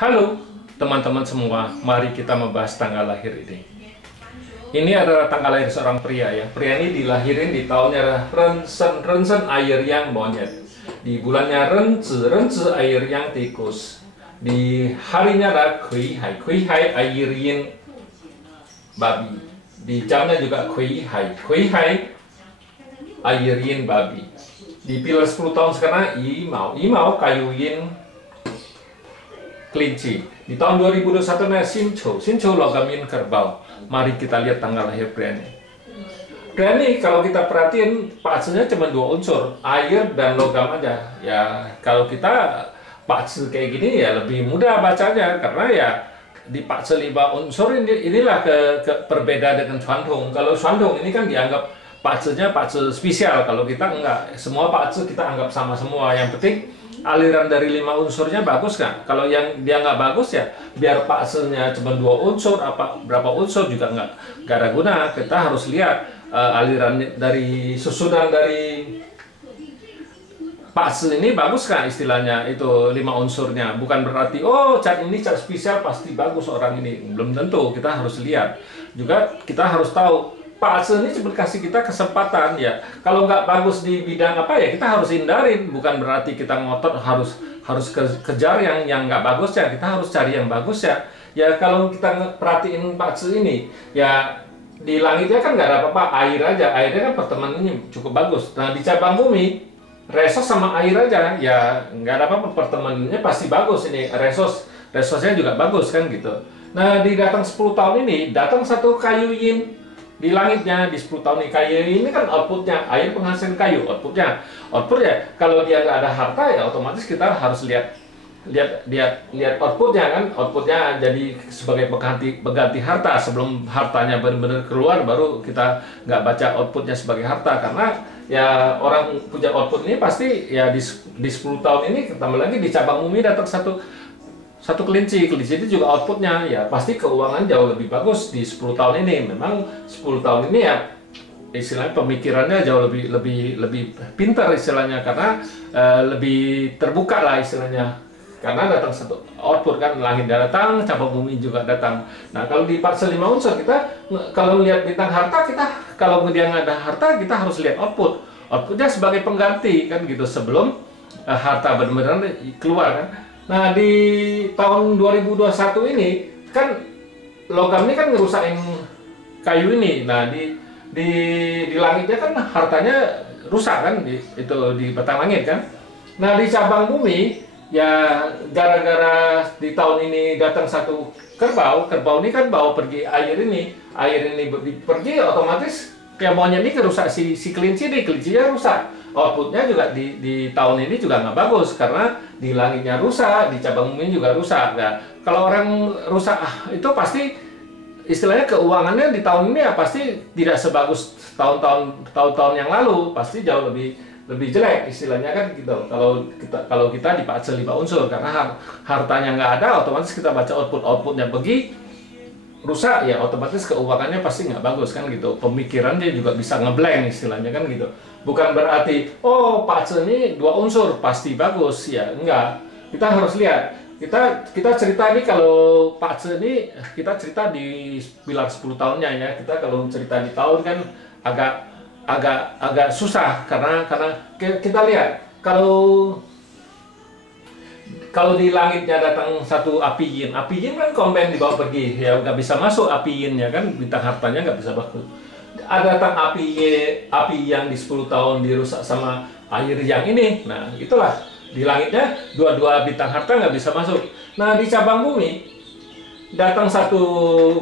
Halo teman-teman semua, mari kita membahas tanggal lahir ini. Ini adalah tanggal lahir seorang pria ya. Pria ini dilahirin di tahunnya Rensen air yang monyet. Di bulannya Renzi air yang tikus. Di harinya ada Kui Hai air yin babi. Di jamnya juga Kui Hai air yin babi. Di pilar 10 tahun sekarang Imau kayu yin kelinci. Di tahun 2021 nya Sincho logam yin kerbau. Mari kita lihat tanggal lahir pria ini. Pria ini kalau kita perhatiin paksenya cuma 2 unsur, air dan logam aja. Ya kalau kita pakse kayak gini ya lebih mudah bacanya karena ya di pakse 5 unsur inilah perbedaan dengan Shuantong. Kalau Shuantong ini kan dianggap paksenya pakse spesial, kalau kita enggak. Semua pakse kita anggap sama semua. Yang penting aliran dari 5 unsurnya bagus kan? Kalau yang dia nggak bagus ya biar paksenya cuma 2 unsur apa berapa unsur juga nggak ada guna. Kita harus lihat aliran dari susunan dari pakse ini bagus kan istilahnya, itu 5 unsurnya. Bukan berarti oh cat ini cat spesial pasti bagus orang ini, belum tentu. Kita harus lihat juga, kita harus tahu pakse ini cuma kasih kita kesempatan ya. Kalau nggak bagus di bidang apa ya kita harus hindarin. Bukan berarti kita ngotot harus kejar yang nggak bagus ya. Kita harus cari yang bagus ya. Ya kalau kita perhatiin pakse ini ya di langitnya kan nggak ada apa-apa, air aja. Airnya kan pertemanannya cukup bagus. Nah di cabang bumi resos sama air aja ya nggak ada apa-apa, pertemanannya pasti bagus ini. Resosnya juga bagus kan gitu. Nah di datang 10 tahun ini datang satu kayu yin di langitnya di 10 tahun ini. Kayu ini kan outputnya air, penghasil kayu, outputnya kalau dia nggak ada harta ya otomatis kita harus lihat outputnya kan. Outputnya jadi sebagai pengganti harta. Sebelum hartanya benar-benar keluar baru kita nggak baca outputnya sebagai harta, karena ya orang punya output ini pasti ya di 10 tahun ini. Tambah lagi di cabang bumi datang satu kelinci itu juga outputnya ya pasti keuangan jauh lebih bagus di 10 tahun ini. Memang 10 tahun ini ya istilahnya pemikirannya jauh lebih pintar istilahnya, karena lebih terbuka lah istilahnya, karena datang satu output kan, langit datang, cabang bumi juga datang. Nah kalau di pakse 5 unsur kita kalau lihat bintang harta, kita kalau dia nggak ada harta kita harus lihat outputnya sebagai pengganti kan gitu, sebelum harta benar-benar keluar kan. Nah di tahun 2021 ini kan logam ini kan ngerusakin kayu ini. Nah di langitnya kan hartanya rusak kan, itu di batang langit kan. Nah di cabang bumi ya gara-gara di tahun ini datang satu kerbau ini kan bawa pergi air ini pergi, otomatis kayak monyet ini kerusak si kelincinya rusak. Outputnya juga di tahun ini juga nggak bagus karena di langitnya rusak, di cabang bumi juga rusak. Nah, kalau orang rusak itu pasti istilahnya keuangannya di tahun ini ya pasti tidak sebagus tahun-tahun yang lalu, pasti jauh lebih jelek istilahnya kan gitu. Kalau kita di pakse 5 unsur, karena hartanya nggak ada, otomatis kita baca outputnya pergi rusak ya, otomatis keuangannya pasti nggak bagus kan gitu. Pemikiran dia juga bisa ngeblank istilahnya kan gitu. Bukan berarti oh pakse ini 2 unsur pasti bagus ya, enggak. Kita harus lihat. Kita cerita ini, kalau pakse ini kita cerita di pilar 10 tahunnya ya. Kita kalau cerita di tahun kan agak susah karena kita lihat kalau di langitnya datang satu api yin kan komen dibawa pergi ya, nggak bisa masuk api yinnya kan, bintang hartanya nggak bisa masuk. Ada datang api yang di 10 tahun dirusak sama air yang ini. Nah itulah di langitnya dua bintang harta nggak bisa masuk. Nah di cabang bumi datang satu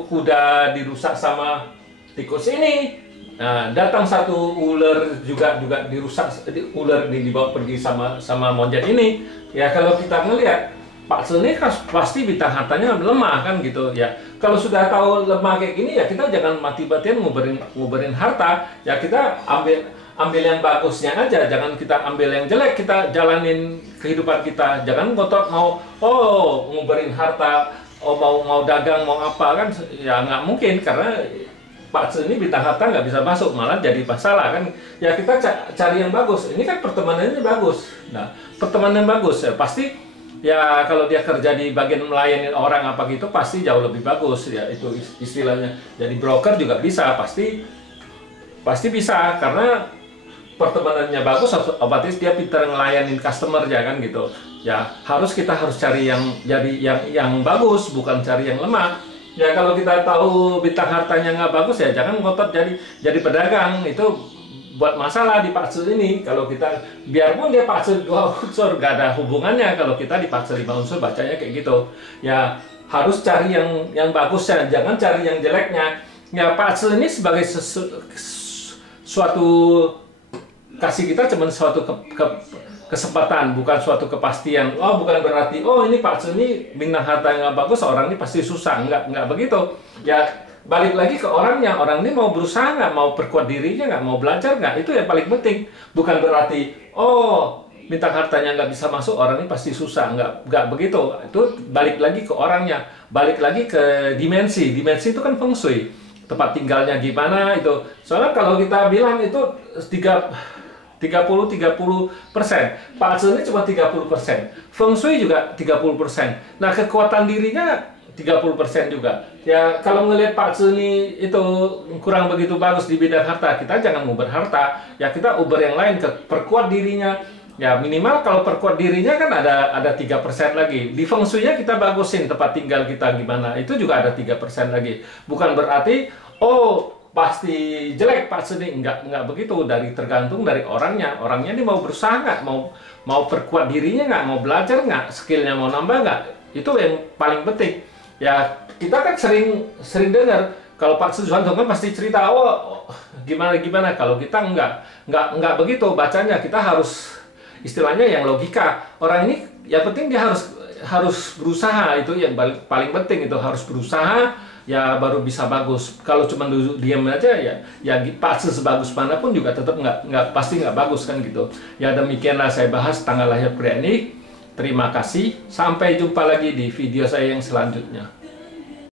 kuda dirusak sama tikus ini. Nah datang satu ular juga dirusak, ular ini dibawa pergi sama monyet ini. Ya kalau kita ngelihat pakse ini kan pasti bintang hartanya lemah kan gitu ya. Kalau sudah tahu lemah kayak gini ya kita jangan mati-matian nguberin harta ya. Kita ambil yang bagusnya aja, jangan kita ambil yang jelek. Kita jalanin kehidupan kita, jangan ngotot mau nguberin harta, mau dagang mau apa kan ya nggak mungkin, karena pakse ini bintang harta nggak bisa masuk, malah jadi masalah kan ya. Kita cari yang bagus. Ini kan pertemanannya bagus. Nah pertemanan bagus ya pasti ya kalau dia kerja di bagian melayani orang apa gitu pasti jauh lebih bagus ya, itu istilahnya. Jadi broker juga bisa, pasti bisa, karena pertemanannya bagus, otomatis dia pintar ngelayanin customer ya kan gitu. Ya kita harus cari yang bagus, bukan cari yang lemah. Ya kalau kita tahu bintang hartanya nggak bagus ya jangan ngotot jadi pedagang, itu buat masalah di Pak Su ini. Kalau kita biarpun dia Pak Su 2 unsur gak ada hubungannya, kalau kita di Pak Su 5 unsur bacanya kayak gitu. Ya harus cari yang bagusnya, jangan cari yang jeleknya. Ya Pak Su ini sebagai suatu kasih kita cuma suatu kesempatan, bukan suatu kepastian. Oh bukan berarti ini Pak Su ini bintang harta yang nggak bagus, orang ini pasti susah. Nggak begitu. Ya balik lagi ke orangnya, orang ini mau berusaha nggak, mau perkuat dirinya nggak, mau belajar nggak, itu yang paling penting. Bukan berarti bintang hartanya nggak bisa masuk, orang ini pasti susah, nggak begitu. Itu balik lagi ke orangnya, balik lagi ke dimensi itu kan feng shui, tempat tinggalnya gimana itu. Soalnya kalau kita bilang itu 30-30%, Pak Su ini cuma 30%, feng shui juga 30%. Nah kekuatan dirinya 30% juga. Ya kalau ngelihat Pak Su ini itu kurang begitu bagus di bidang harta, kita jangan uber harta. Ya kita uber yang lain, perkuat dirinya. Ya minimal kalau perkuat dirinya kan ada 3% lagi. Di feng shui-nya kita bagusin tempat tinggal kita gimana, itu juga ada 3% lagi. Bukan berarti pasti jelek Pak Su ini, enggak begitu. Tergantung dari orangnya. Orangnya ini mau berusaha nggak, mau perkuat dirinya nggak, mau belajar nggak, skillnya mau nambah nggak, itu yang paling penting. Ya kita kan sering dengar kalau Pak Su Juanto kan pasti cerita gimana. Kalau kita nggak begitu bacanya, kita harus istilahnya yang logika. Orang ini yang penting dia harus berusaha, itu yang paling penting, itu harus berusaha ya baru bisa bagus. Kalau cuma diam aja ya Pak Su sebagus manapun juga tetap pasti nggak bagus kan gitu. Ya demikianlah saya bahas tanggal lahir pria ini. Terima kasih, sampai jumpa lagi di video saya yang selanjutnya.